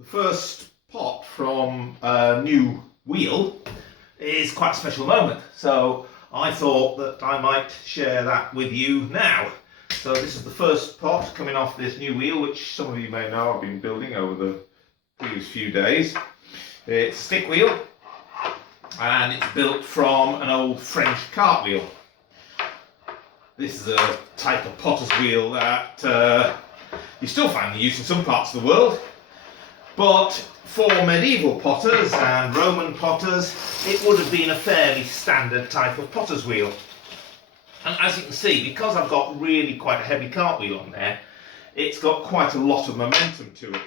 The first pot from a new wheel is quite a special moment, so I thought that I might share that with you now. So this is the first pot coming off this new wheel, which some of you may know I've been building over the previous few days. It's a stick wheel and it's built from an old French cartwheel. This is a type of potter's wheel that you still find the use in some parts of the world, but for medieval potters and Roman potters it would have been a fairly standard type of potter's wheel. And as you can see, because I've got really quite a heavy cartwheel on there, it's got quite a lot of momentum to it,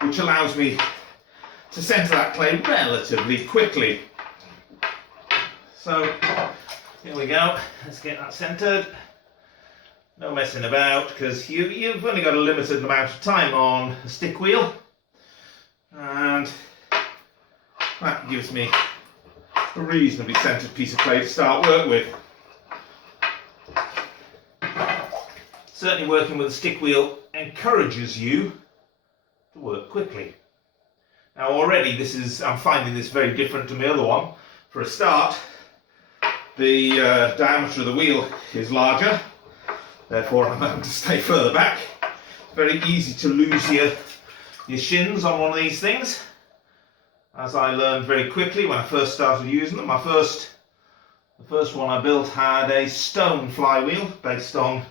which allows me to centre that clay relatively quickly. So here we go, let's get that centred. No messing about, because you've only got a limited amount of time on a stick wheel, and that gives me a reasonably centred piece of clay to start work with. Certainly working with a stick wheel encourages you to work quickly. Now already I'm finding this very different to my other one. For a start, the diameter of the wheel is larger, therefore I'm able to stay further back. Very easy to lose your shins on one of these things, as I learned very quickly when I first started using them. The first one I built had a stone flywheel based on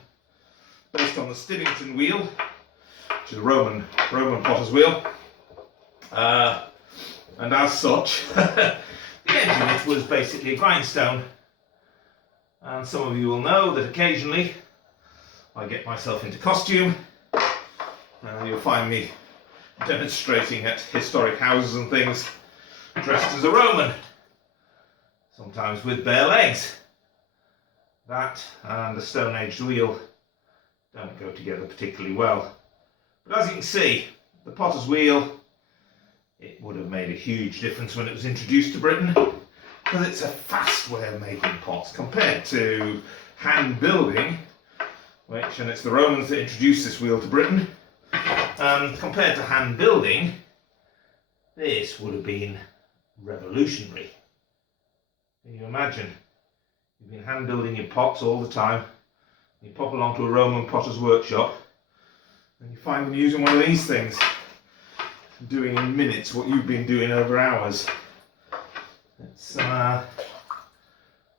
the Stivington wheel, which is a Roman potter's wheel, and as such the engine in it was basically a grindstone. And some of you will know that occasionally I get myself into costume, and you'll find me demonstrating at historic houses and things dressed as a Roman, sometimes with bare legs. That and the stone-aged wheel don't go together particularly well. But as you can see, the potter's wheel, it would have made a huge difference when it was introduced to Britain, because it's a fast way of making pots compared to hand building, and it's the Romans that introduced this wheel to Britain. Compared to hand building, this would have been revolutionary. Can you imagine? You've been hand building your pots all the time, you pop along to a Roman potter's workshop and you find them using one of these things, doing in minutes what you've been doing over hours. It's quite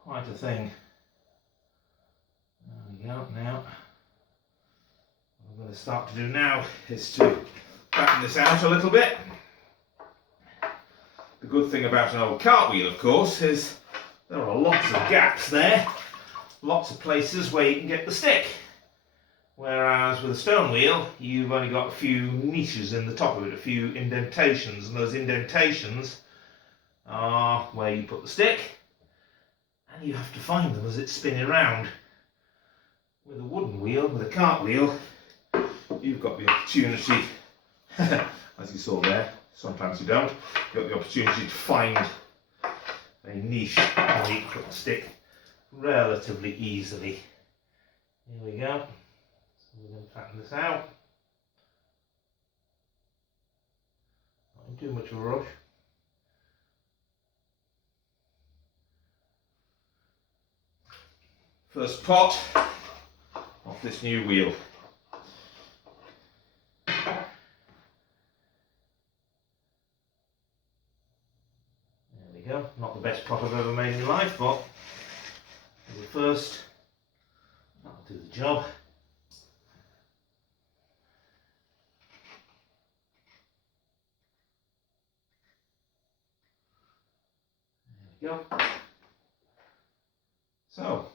a thing. There we go. Now, what I'm going to start to do now is to flatten this out a little bit. The good thing about an old cartwheel, of course, is there are lots of gaps there, lots of places where you can get the stick. Whereas with a stone wheel, you've only got a few niches in the top of it, a few indentations, and those indentations are where you put the stick, and you have to find them as it's spinning around. With a wooden wheel, with a cartwheel, you've got the opportunity, as you saw there, sometimes you don't, you've got the opportunity to find a niche where you can put the stick relatively easily. Here we go. So we're going to flatten this out. Not in too much of a rush. First pot off this new wheel. There we go. Not the best pot I've ever made in life, but as a first, that'll do the job. There we go. So,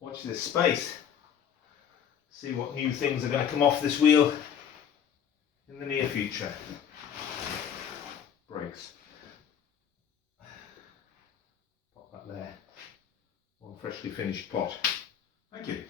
watch this space. See what new things are going to come off this wheel in the near future. Brakes. Pop that there. One freshly finished pot. Thank you.